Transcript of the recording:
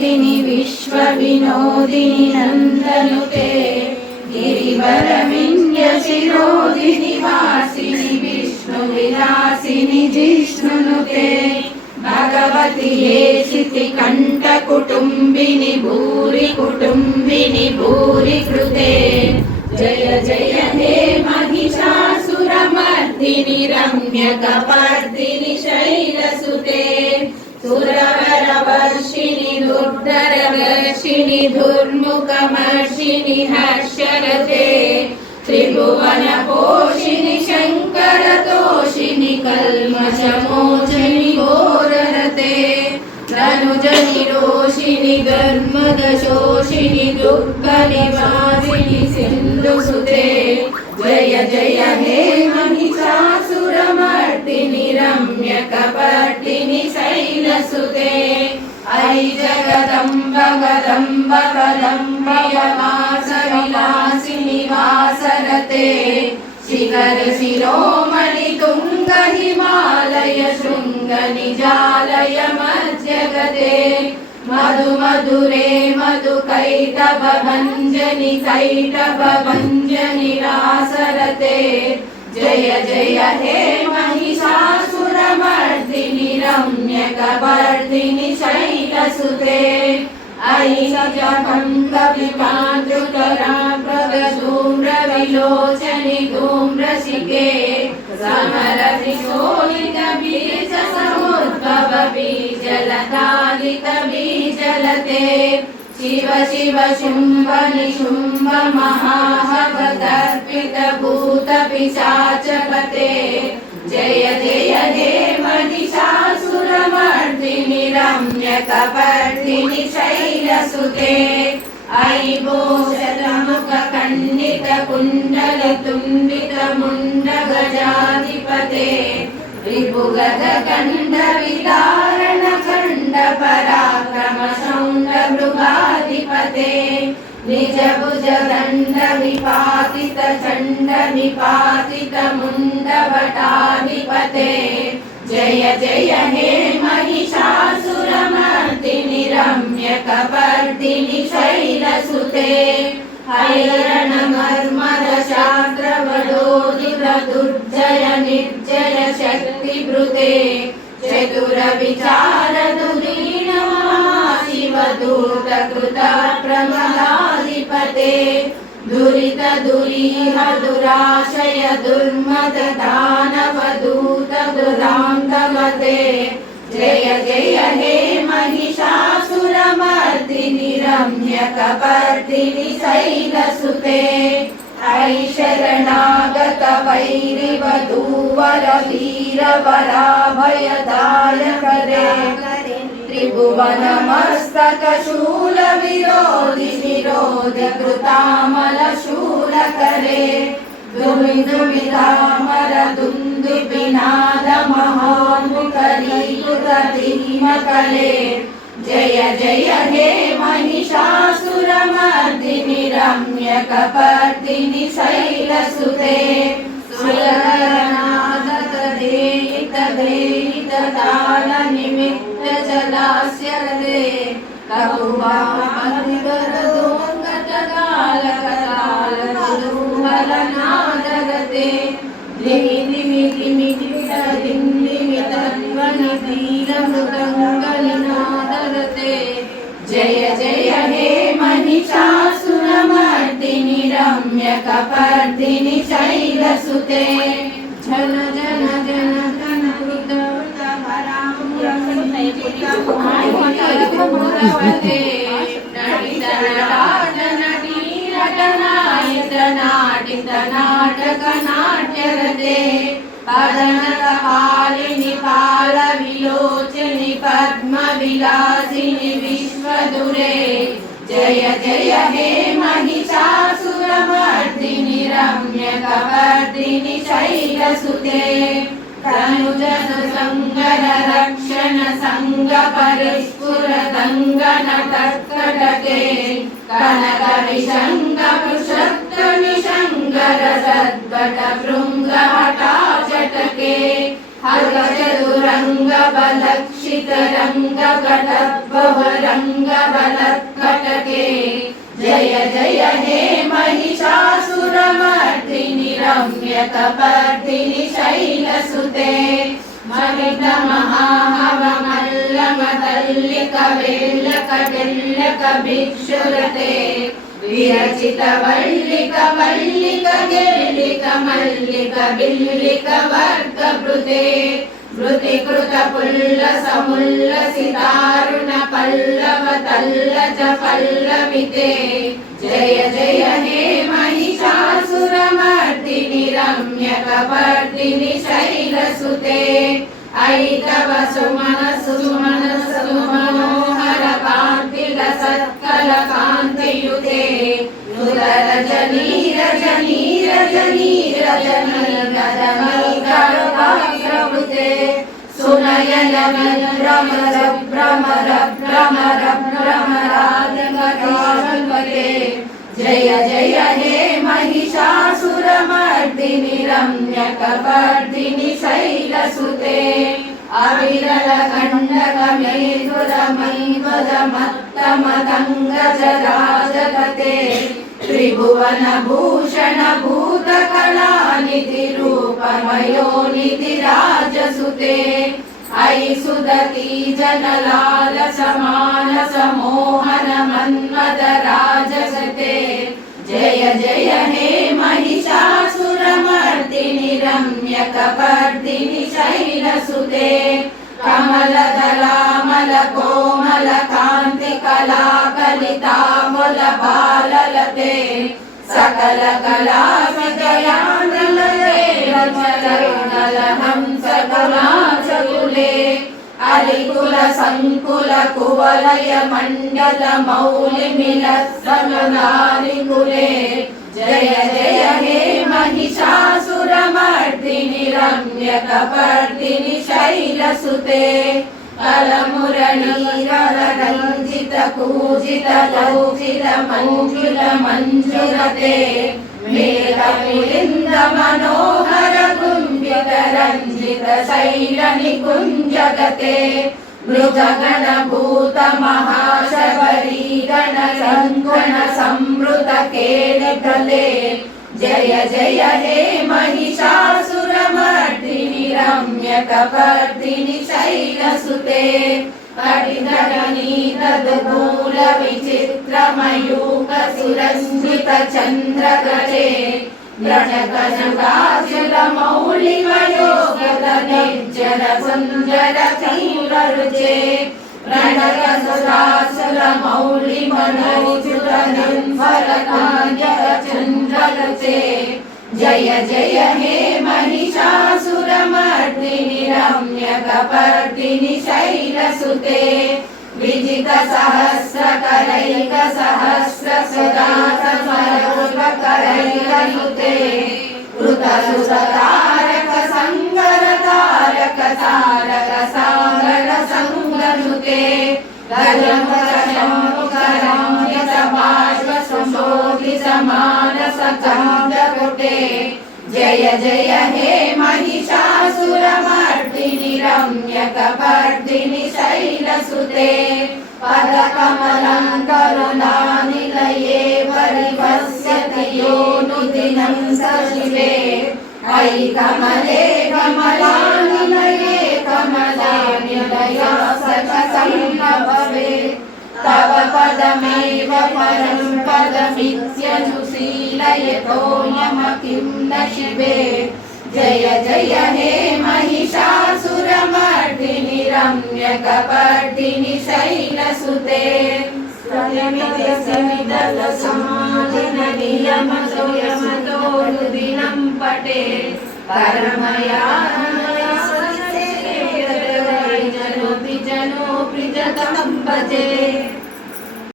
विनोदिनि विश्वविनोदिनि नन्दनुते गिरिवरविन्ध्यशिरोदिनि वासिनि विष्णुविलासिनि जिष्णुनुते भगवति हेशिति कण्ठकुटुम्बिनि भूरि कुटुम्बिनि भूरि कृते जय जय हे महिषासुरमर्दिनि रम्यकपर्दिनि शैलसुते सुरवरवर्षिणि दुर्धरदर्शिनि दुर्मुखमर्षिणि हर्षरते त्रिभुवनपोषिणि शङ्करतोषिणि कल्मषमोचनि घोररते धनुजनिरोषिणि धर्मदशोषिणि दुःखनिवासिनि सिन्धुसुते जय जय हे महिषासुरमर्दिनि रम्यकपर्दिनि शैलसुते ऐ जगदम्ब गदम्ब कदम्ब वासविलासिनि वासरते शिखर शिरोमणि तुंग हिमालय शृंग निजालय मध्यगते मधु मधुरे मधु कैटभ भञ्जनि रासरते जय जय हे महिषासुरमर्दिनि रम्यकपर्दिनि शैलसुते ऐ जगन्धविकान्तुकराप्रगधूम्रविलोचनि धूम्रशिखे समरविशोलितबीजसमुद्भव बीजलतालितबीजलते शिव शिव शुम्भ निशुम्भ महाभगदर्पितभूतपिशाचपते जय जय हे महिषासुरमर्दिनि रम्यकपर्दिनि शैलसुते ऐ भूषणमुखखण्डितकुण्डलतुण्डितमुण्डगजाधिपते रिपुगदखण्डविदारण खण्डपराक्रमशौण्डमृगाधिपते निजभुजदण्डविपातितचण्डनिपातितमुण्डवटाधिपते जय जय हे महिषासुरमर्दिनि रम्यकपर्दिनि शैलसुते हैरणमर्मदशास्त्रवदोदितदुर्जय निर्जय शक्तिभृते चतुरविचारधुरीणमहाशिवदूतकृतप्रमदाधिपते दुरितदुरीह दुराशय दुर्मददानवदूतदुरान्तमते जय जय हे महिषासुरमर्दिनि रम्यकपर्दिनि शैलसुते ऐ शरणागत वैरिवधूवर वीरवराभयदायकरे त्रिभुवनमस्तकशूलविरोधि विरोधि कृतामलशूलकरे दुमिदुमिदामर दुन्दुभिनादमहोन्मुखरीकृतधीमकरे जय जय हे महिषासुरमर्दिनि रम्यकपर्दिनि शैलसुते सुरगणादतदेहितदेहिततालनिमित्तजलास्यरते कहुवामधिगरदोङ्गतकालकतालकुतूहलनादरते धिमि धिमि धिमि धिमितन्वनिधीरमृदङ्गलिनादरते जय जय हे महिषासुरमर्दिनि रम्यकपर्दिनि शैलसुते जन जन जन जन कृतवरामुरते नाटकनाट्यरते पदनकपालिनि पालविलोचनि पद्मविलासिनि विश्वदुरे जय जय हे महिषासुरमर्दिनि रम्यकपर्दिनि शैलसुते तनुजसुसङ्गर रक्षण संग परिस्फुरदङ्गनटकटके कनक विशङ्ग पृषत्तनिशङ्गर सद्भट भृङ्गहटाचटके हरचतुरंग बलक्षित रंग कटभवरंग बलत्कटके जय जय हे महिषासुरमर्दिनि रम्यकपर्दिनि शैलसुते महित महाहवमल्लमदल्लिक वेल्लक वेल्लक भिक्षुरते विरचित वल्लिक वल्लिक गेल्लिक मल्लिक बिल्लिक वर्गभृते वृतिकृत पुल्लस मुल्लसितारुण पल्लव तल्लज पल्लविते जय जय हे महिषासुरमर्दिनि रम्यकपर्दिनि शैलसुते ऐतव सुमन सुमन सुमनोहर कान्तिल सत्कल कान्तियुते रजनी रजनी रजनी रजनी रजनी सुनयन भ्रमर भ्रमर भ्रमर भ्रमराधिपते जय जय हे महिषासुरमर्दिनि रम्यकपर्दिनि शैलसुते अविरल कंडक मेधुर मैवद मत्त मदंग जराजगते त्रिभुवन भूषण भूत कला निधि रूप मयोनिधि राजसुते ऐ सुदती जनलाल समानस मोहन मन्मद राजसते जय जय हे महिषासुरमर्दिनि रम्यकपर्दिनि शैलसुते कमलदलामल कोमल कान्ति कला कलितामुल बाललते सकल कला विजयानलते रचल हंस कलाचकुले अलिकुल संकुल कुवलय मंडल मौलि मिलत्समनालिकुले जय जय हे महिषासुरमर्दिनि रम्यकपर्दिनि शैलसुते कलमुरनीररञ्जित कूजित लौकित मंजुल मंजुरते मेलपुलिन्द मनोहर कुंभित रंजित शैल निकुंजगते मृगगण भूत महाशबरी गण संगण संवृत केलिकले जय जय हे महिषासुरमर्दिनि रम्यकपर्दिनि शैलसुते कटितटनीतदूल विचित्र मयूख सुरंजित चंद्रगजे गणगजगाचल मौलि वयोगद निर्जर सुंदर तीव्ररुचे प्रणगसुरासुर मौलि मनोजुत निर्भर कान्यक चंद्रगजे जय जय हे महिषासुरमर्दिनि रम्यकपर्दिनि शैलसुते विजित सहस्र करैक सहस्र सदा समरकरैकनुते कृत सुत तारक संगर तारक तारक सागर संगनुते गजमुख शंख रंजित बाष्प सुशोभित मानस चंद्रकुटे जय जय हे महिषासुरमर्दिनि रम्यकपर्दिनि शैलसुते पदकमलं करुणानिलये परिपश्यति योनुदिनं सशिवे ऐ कमले कमलानिलये कमलानिलया सखसंभवे तव पदमेव परं पदमित्यनुशीलयतो मम किं न शिवे जय जय हे महिषासुरमर्दिनि रम्यकपर्दिनि शैलसुते समाधिननियमसोयमतोरुदिनं पटे परमया जनो जतं भजे।